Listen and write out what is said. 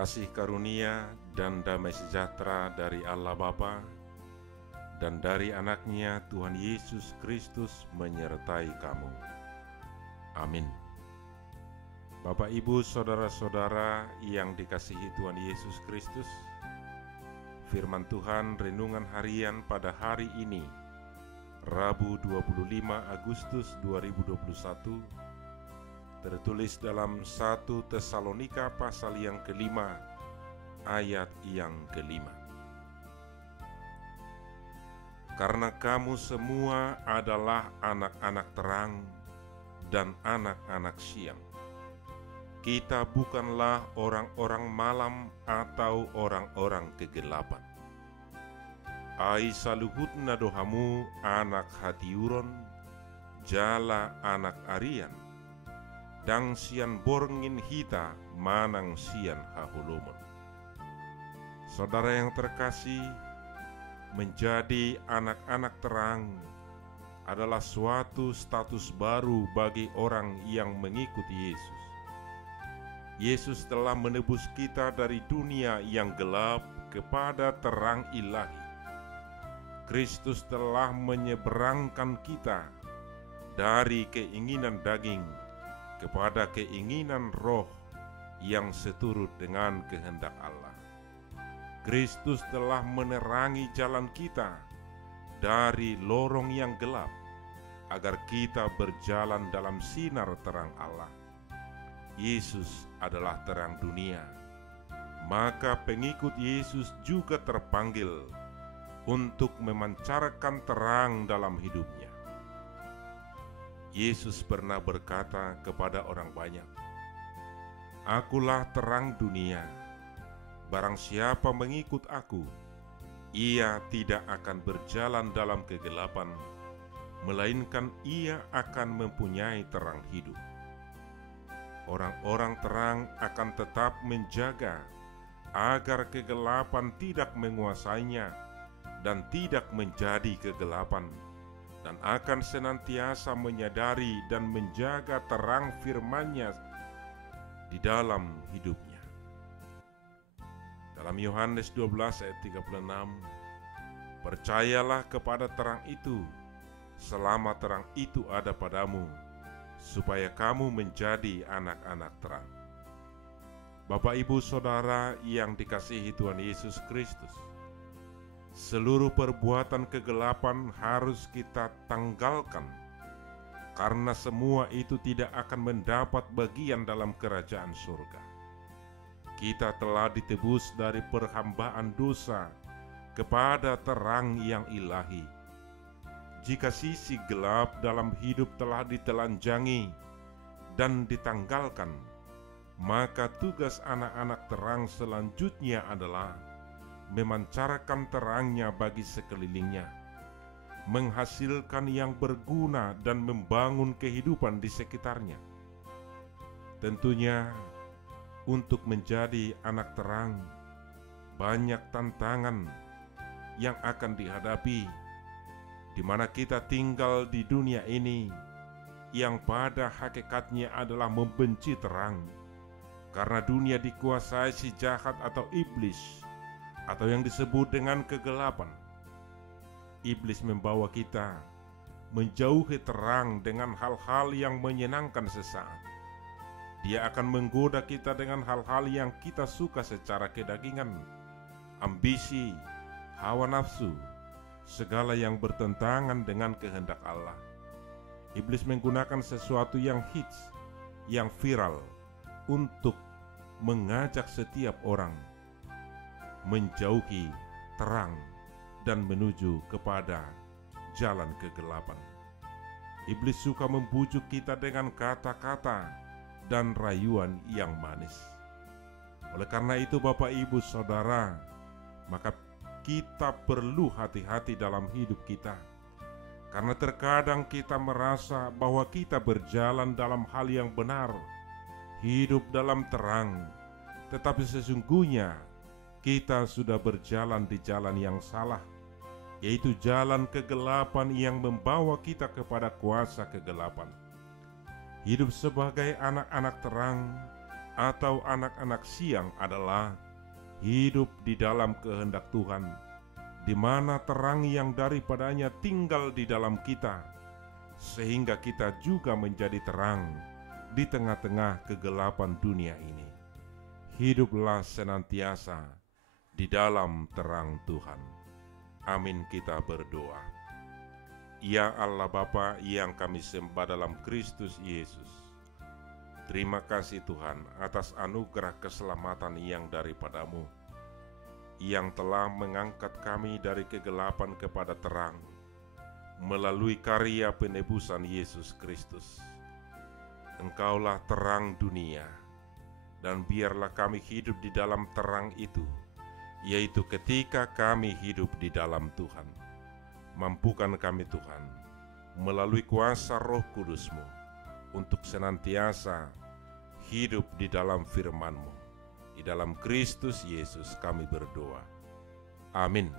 Kasih karunia dan damai sejahtera dari Allah Bapa dan dari anaknya Tuhan Yesus Kristus menyertai kamu. Amin. Bapak, Ibu, saudara-saudara yang dikasihi Tuhan Yesus Kristus, firman Tuhan renungan harian pada hari ini, Rabu 25 Agustus 2021, tertulis dalam 1 Tesalonika pasal yang kelima, ayat yang kelima. Karena kamu semua adalah anak-anak terang dan anak-anak siang. Kita bukanlah orang-orang malam atau orang-orang kegelapan. Ai saluhutna dohamu anak hatiuron, jala anak arian, dang sian borngin hita manang sian hahulumon. Saudara yang terkasih, menjadi anak-anak terang adalah suatu status baru bagi orang yang mengikuti Yesus. Yesus telah menebus kita dari dunia yang gelap kepada terang ilahi. Kristus telah menyeberangkan kita dari keinginan daging kepada keinginan roh yang seturut dengan kehendak Allah. Kristus telah menerangi jalan kita dari lorong yang gelap agar kita berjalan dalam sinar terang Allah. Yesus adalah terang dunia, maka pengikut Yesus juga terpanggil untuk memancarkan terang dalam hidupnya. Yesus pernah berkata kepada orang banyak, "Akulah terang dunia. Barang siapa mengikut aku, ia tidak akan berjalan dalam kegelapan, melainkan ia akan mempunyai terang hidup." Orang-orang terang akan tetap menjaga agar kegelapan tidak menguasainya dan tidak menjadi kegelapan, dan akan senantiasa menyadari dan menjaga terang firman-Nya di dalam hidupnya. Dalam Yohanes 12 ayat 36, "Percayalah kepada terang itu selama terang itu ada padamu, supaya kamu menjadi anak-anak terang." Bapak, Ibu, Saudara yang dikasihi Tuhan Yesus Kristus, seluruh perbuatan kegelapan harus kita tanggalkan, karena semua itu tidak akan mendapat bagian dalam kerajaan surga. Kita telah ditebus dari perhambaan dosa kepada terang yang ilahi. Jika sisi gelap dalam hidup telah ditelanjangi dan ditanggalkan, maka tugas anak-anak terang selanjutnya adalah memancarkan terangnya bagi sekelilingnya, menghasilkan yang berguna dan membangun kehidupan di sekitarnya. Tentunya, untuk menjadi anak terang, banyak tantangan yang akan dihadapi, di mana kita tinggal di dunia ini yang pada hakikatnya adalah membenci terang, karena dunia dikuasai si jahat atau iblis, atau yang disebut dengan kegelapan. Iblis membawa kita menjauhi terang dengan hal-hal yang menyenangkan sesaat. Dia akan menggoda kita dengan hal-hal yang kita suka secara kedagingan, ambisi, hawa nafsu, segala yang bertentangan dengan kehendak Allah. Iblis menggunakan sesuatu yang hits, yang viral, untuk mengajak setiap orang menjauhi terang dan menuju kepada jalan kegelapan. Iblis suka membujuk kita dengan kata-kata dan rayuan yang manis. Oleh karena itu, Bapak, Ibu, Saudara, maka kita perlu hati-hati dalam hidup kita, karena terkadang kita merasa bahwa kita berjalan dalam hal yang benar, hidup dalam terang, tetapi sesungguhnya kita sudah berjalan di jalan yang salah, yaitu jalan kegelapan yang membawa kita kepada kuasa kegelapan. Hidup sebagai anak-anak terang atau anak-anak siang adalah hidup di dalam kehendak Tuhan, di mana terang yang daripadanya tinggal di dalam kita, sehingga kita juga menjadi terang di tengah-tengah kegelapan dunia ini. Hiduplah senantiasa di dalam terang Tuhan. Amin, kita berdoa. Ya Allah Bapa yang kami sembah dalam Kristus Yesus, terima kasih Tuhan atas anugerah keselamatan yang daripadamu, yang telah mengangkat kami dari kegelapan kepada terang, melalui karya penebusan Yesus Kristus. Engkaulah terang dunia, dan biarlah kami hidup di dalam terang itu, yaitu ketika kami hidup di dalam Tuhan. Mampukan kami Tuhan, melalui kuasa Roh Kudus-Mu, untuk senantiasa hidup di dalam firman-Mu. Di dalam Kristus Yesus kami berdoa. Amin.